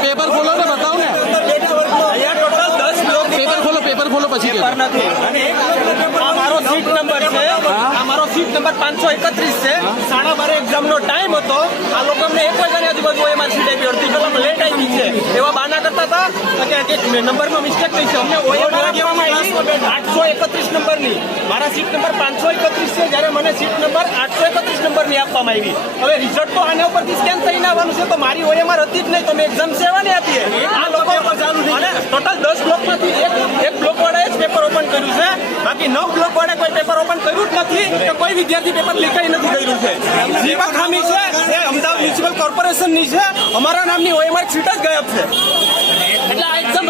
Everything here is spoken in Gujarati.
पेपर खोलो ने बताओ ने पेपर खोलो પછી सीट नंबर है हमारो सीट नंबर 531 है 12:30 एग्जाम नो टाइम હતો આ લોકો અમને 1 વાગ્યાની આજુબાજુ એમાં સીટ આપી હતી પેલા લેટ આવી છે એવા બાના કરતા હતા કે નંબરમાં મિસ્ટેક થઈ છે અમને ઓએમઆર આપવામાં આવી 831 નંબરની મારા સીટ નંબર 531 છે જ્યારે મને સીટ નંબર 831 નંબરની આપવામાં આવી હવે રિઝલ્ટ તો આના ઉપરથી સ્કેન થઈને આવવાનું છે તો મારી ઓએમઆર હતી જ નહીં તો મેં એક્ઝામ સેવાની આપી આ લોકો અને ટોટલ 10 બ્લોકમાંથી એક બ્લોક વાળાએ જ પેપર ઓપન કર્યું છે બાકી 9 બ્લોક વાળાએ કોઈ પેપર ઓપન કર્યું જ નથી કે કોઈ વિદ્યાર્થી પેપર લીકાઈ નથી કર્યું છે જે પણ ખામી છે એ અમદાવાદ મ્યુનિસિપલ કોર્પોરેશનની છે અમારા નામની ઓએમઆર સીટ જ ગાયબ છે એટલે આ એક્ઝામ